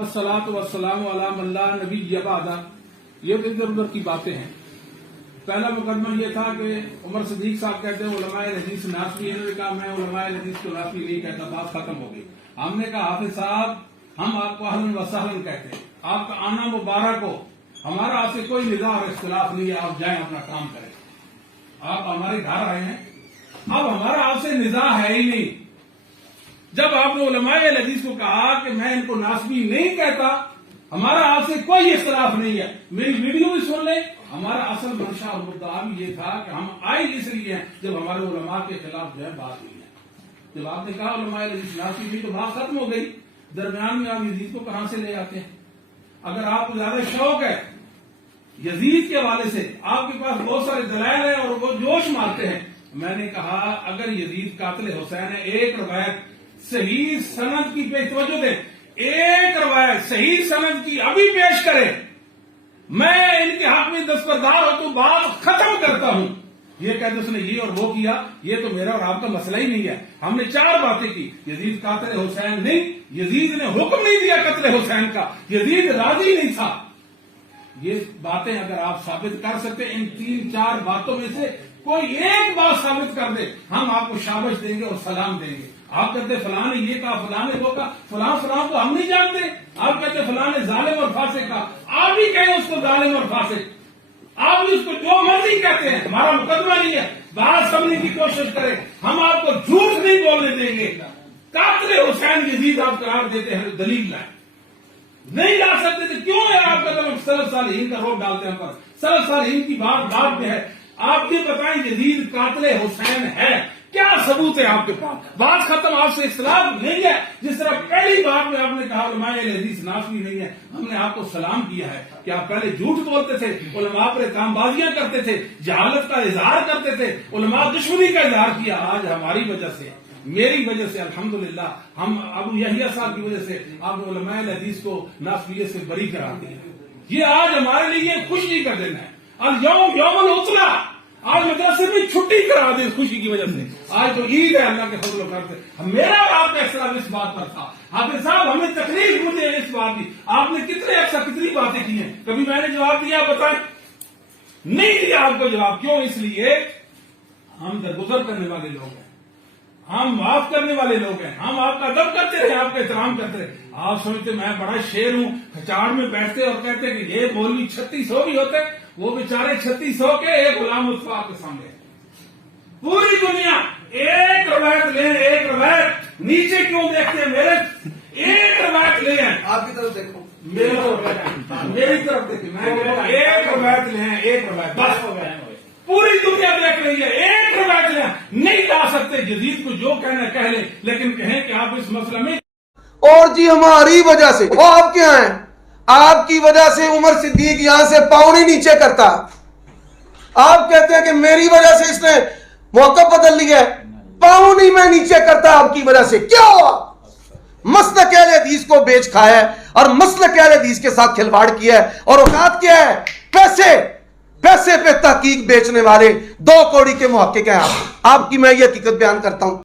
अस्सलातु वस्सलामु अला मन ला नबिय्य बअदा। ये तो इधर उधर की बातें हैं। पहला मुकदमा ये था कि उमर सिद्दीक साहब कहते हैं उलमाए हदीस नासबी, इन्होंने कहा मैं उलमाए हदीस को नासबी नहीं कहता, बात खत्म हो गई। हमने कहा हाफिज साहब हम आपको अहलन व सहलन कहते हैं, आपका आना मुबारक हो, हमारा आपसे कोई निज़ा और इख्तिलाफ नहीं है, आप जाएं अपना काम करें। आप हमारे घर आए हैं, अब हमारा आपसे निज़ा है ही नहीं। जब आपने उलमाए हदीस को कहा कि मैं इनको नासबी नहीं कहता, हमारा आपसे कोई इख्तिलाफ नहीं है, मेरी वीडियो भी सुन लें। हमारा असल मंशा और मुद्दा भी ये था कि हम आए इसलिए हैं जब हमारे उलमा के खिलाफ जो है बात हुई है। जब आपने कहा उलमाए हदीस नासबी नहीं तो बात खत्म हो गई। दरमियान में आप यजीद को कहां से ले आते हैं? अगर आपको ज्यादा शौक है यजीद के हवाले से, आपके पास बहुत सारे दलाइल हैं और वो जोश मारते हैं। मैंने कहा अगर यजीद कातिल हुसैन है, एक रवायत सही सनद की पे तवज्जो दे, एक रवायत सही सनद की अभी पेश करें, मैं इनके हक में दस्तबरदार हो तो बात खत्म करता हूं। ये कहते उसने ये और वो किया, ये तो मेरा और आपका मसला ही नहीं है। हमने चार बातें की, यजीद कातिल हुसैन नहीं, यजीद ने हुक्म नहीं दिया कत्ल हुसैन का, यजीद राजी नहीं था। ये बातें अगर आप साबित कर सकते, इन तीन चार बातों में से कोई एक बात साबित कर दे, हम आपको शाबाश देंगे और सलाम देंगे। आप कहते फलां ने ये कहा, फलां ने वो कहा, फलां फलां को हम नहीं जानते। आप कहते फलां ने जालिम और फासिक कहा, आप भी कहें उसको जालिम और फासिक, आप भी उसको जो मर्जी कहते हैं, हमारा मुकदमा नहीं है। बात समझने की कोशिश करें, हम आपको झूठ नहीं बोलने देंगे। कातिल हुसैन यजीद आप करार देते हैं, दलील लाए, नहीं ला सकते थे, क्यों है आपका तो सलफ सालिहीन का रोक डालते हैं पर सलफ सालिहीन की बात में है। आप ये बताएं यजीद कातिल हुसैन है, क्या सबूत है आपके पास? बात खत्म, आपसे इख्तिलाफ नहीं है। जिस तरह पहली बात में आपने कहा उलमाए हदीस नासबी नहीं है, हमने आपको सलाम किया है कि आप पहले झूठ बोलते थे, उलमा पर कामबाजियां करते थे, जहालत का इजहार करते थे, उलमा दुश्मनी का इजहार किया। आज हमारी वजह से, मेरी वजह से अल्हम्दुलिल्लाह, हम अबू यहिया साहब की वजह से आपने उलमाए हदीस को नासबियत से बरी करा दिया। ये आज हमारे लिए खुशी का दिन है। और यौमुल उतरा, आज मदरसे में छुट्टी करा दे खुशी की वजह से। आज तो ईद है, अल्लाह के फजल और करम से। मेरा और आपका इख्तिलाफ इस बात पर था। हाफिज साहब हमें तकलीफ मुझे इस बात की, आपने कितनी बातें की हैं, कभी मैंने जवाब दिया? बताएं, नहीं दिया आपको जवाब। क्यों? इसलिए हम दरगुजर करने वाले लोग हैं, हम माफ करने वाले लोग हैं, हम आपका अदब करते रहे, आपका एहतराम करते रहे। आप समझते मैं बड़ा शेर हूं, खचाड़ में बैठते और कहते कि ये मौलवी 3600 भी होते, वो बेचारे 3600 के एक गुलाम मुस्तफा के सामने। पूरी दुनिया एक रवायत ले, एक रवायत नीचे क्यों देखते हैं मेरे? एक रवायत ले हैं, आपकी तरफ देखो, मेरी तरफ देखिए, मैं एक रवायत ले हैं, एक रवायत बस हो गया। पूरी दुनिया देख रही है, एक रवायत ले नहीं ला सकते। यजीद को जो कहना कह ले, लेकिन कहें कि आप इस मसले में, और जी हमारी वजह से वो आप क्या हैं, आपकी वजह से उमर सिद्दीक यहां से पाँव नहीं नीचे करता। आप कहते हैं कि मेरी वजह से इसने मौका बदल लिया है, पाँव नहीं मैं नीचे करता आपकी वजह से। क्या हुआ? मसलक अहले हदीस को बेच खाया है और मसलक अहले हदीस के साथ खिलवाड़ किया है। और औकात क्या है? पैसे पे तहकीक बेचने वाले 2 कौड़ी के मुहक्किक हैं आप। आपकी मैं ये हकीकत बयान करता हूं।